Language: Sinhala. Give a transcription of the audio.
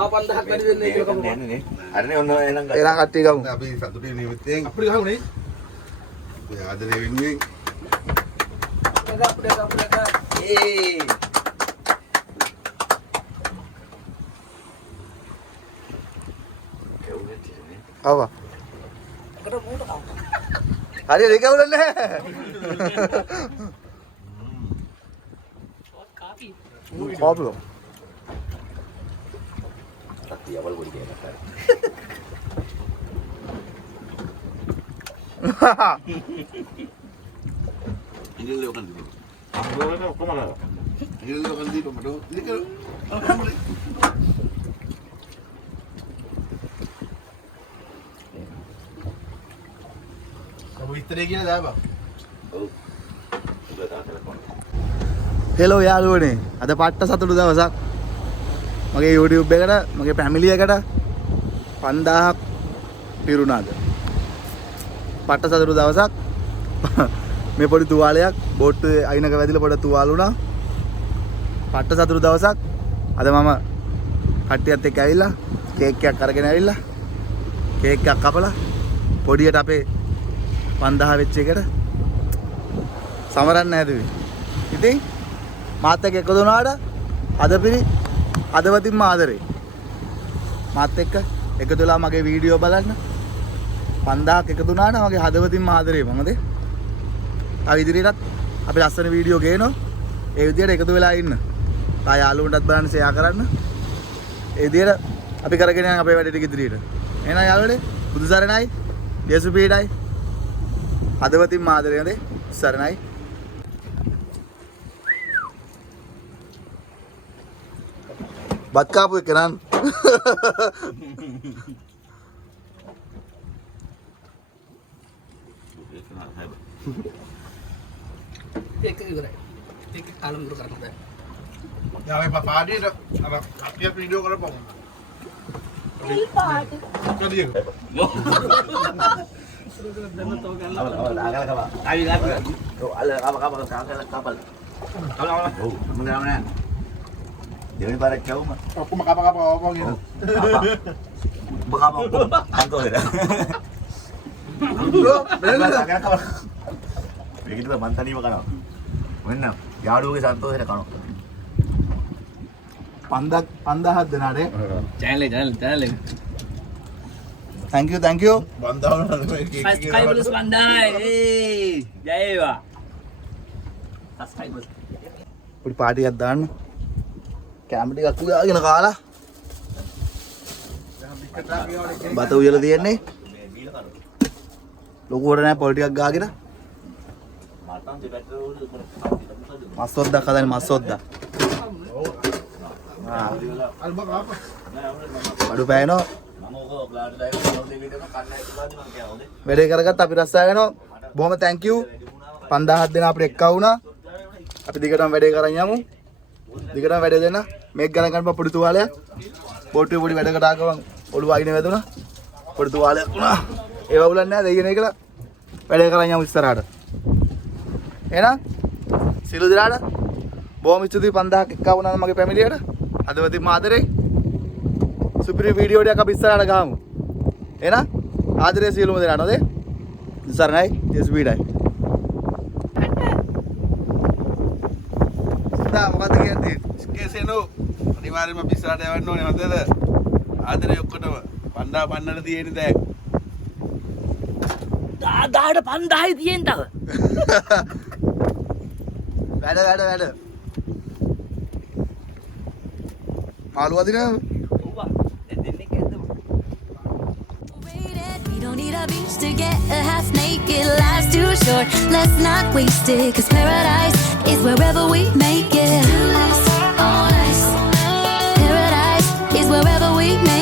5000ක් වැඩි වෙන්නේ කියලා කමු. හරිනේ ඔන්න එහෙනම් කට්ටිය ගමු. අපි සතුටින් නිමිත්තෙන් අපිට ගහමුනේ. ආදරේ වෙනුවෙන් ඒ ආවා. හරි ඒක උලන්නේ නැහැ. කොප්ලෝ. tapi awal gue dikira kan. Ini lu kan dulu. Lu kok malah? Ini lu kan dulu, Mado. Ini kan කමු ඉතරේ කියලා දාපන්. Oh. Udah dah telepon. Hello යාළුවනේ. අද පට්ට සතුටු දවසක්. මගේ YouTube එකට මගේ ෆැමිලි එකට 5000ක් පිරුණාද. පට්ට සතුටු දවසක්. මේ පොඩි තුවාලයක් බෝට්ටුවේ අයිනක වැදිලා පොඩ තුවාල වුණා. පට්ට සතුටු දවසක්. අද මම කට්ටියත් එක්ක ඇවිල්ලා කේක් එකක් අරගෙන ඇවිල්ලා කේක් එකක් කපලා පොඩියට අපේ 5000 වෙච්ච එකට සමරන්න හැදුවේ. ඉතින් මාත් එක්ක එකතු වුණාට අදවතින්ම ආදරේ. මාත් එක්ක එකතු වෙලා මගේ වීඩියෝ බලන්න 5000ක් එකතු වුණාට මගේ හදවතින්ම ආදරේ මමද. තව ඉදිරියටත් අපි ලස්සන වීඩියෝ ගේනවා. ඒ විදිහට එකතු වෙලා ඉන්න. තා යාළුවන්ටත් බලන්න ෂෙයා කරන්න. ඒ විදිහට අපි කරගෙන යන අපේ වැඩ ටික ඉදිරියට. එහෙනම් යාළුවනේ බුදු සරණයි. යේසු පීඩයි. හදවතින්ම ආදරේ නේද? සරණයි. බත් කාපු එක නන් ඒක ඉවරයි. ඒක කාලම් දුර කරන්න බෑ. යා මේ පාඩියට අර අපි වීඩියෝ කරපොමු. Ini party. කදියේ. Awal agak apa? Ayo lagi. Oh, ala kapal. Kapal. Oh, mana? Dia ni pada jauh mah. Aku mak apa gitu. Apa? Berapa? Kantor dah. Bro, benar. Agak kapal. Begitu lah mantan ni makan. Mana? Yaadu ke santos ada kano. 5000ක් දෙනාට. channel එක. thank you. බන්දාවන subscribers 5000. ඒ ජය වේවා. subscribers. පොඩි පාටියක් දාන්න. කැමරා ටිකක් උයාගෙන කාලා. බත උයලා තියෙන්නේ. ලොකුවට නෑ පොල් ටිකක් ගාගෙන. මස්සොද්දක් හදන්නේ මස්සොද්දක්. අල්බක් ආපා. බඩු පෑනෝ. වැඩේ කරගත්ත අපි රස්සා වෙනවා. බොහොම thank you. 5000ක් දෙනා අපිට එක්ක වුණා. අපි දිගටම වැඩේ කරන් යමු. දිගටම වැඩේ දෙන්න. මේක ගණන් ගන්න පොඩි තුවාලයක්. බෝට්ටුවේ පොඩි වැඩකට ආගමන් ඔළුව අයිනේ වැදුනා. පොඩි තුවාලයක් වුණා. ඒව උලන්නේ නැහැ දෙයියනේ කියලා. වැඩේ කරන් යමු ඉස්සරහට. එහෙනම් සිළු දිනාට බොහොම ස්තුතියි 5000ක් එක්ක වුණා මගේ ෆැමිලියට. හදවතින්ම ආදරේ. සුපිරි වීඩියෝ එකක් අපි ඉස්සරහට ගහමු. එහෙනම් ආදරේ සියලුම දෙනාට නේද? ඉස්සරහයි යස් වීඩයි. මොකද්ද කියන්නේ? කේසෙනෝ අනිවාර්යයෙන්ම අපි ඉස්සරහට යවන්න ඕනේ හදද? ආදරේ ඔක්කොටම 5000 පන්නන්න තියෙන්නේ දැන්. දාඩ 5000යි තියෙන තව. වැඩ. මාළු වදිනවා. We don't need a beach to get a half naked. Life's too short, let's not waste it. 'Cause paradise is wherever we make it. Ice on ice. Paradise is wherever we make it.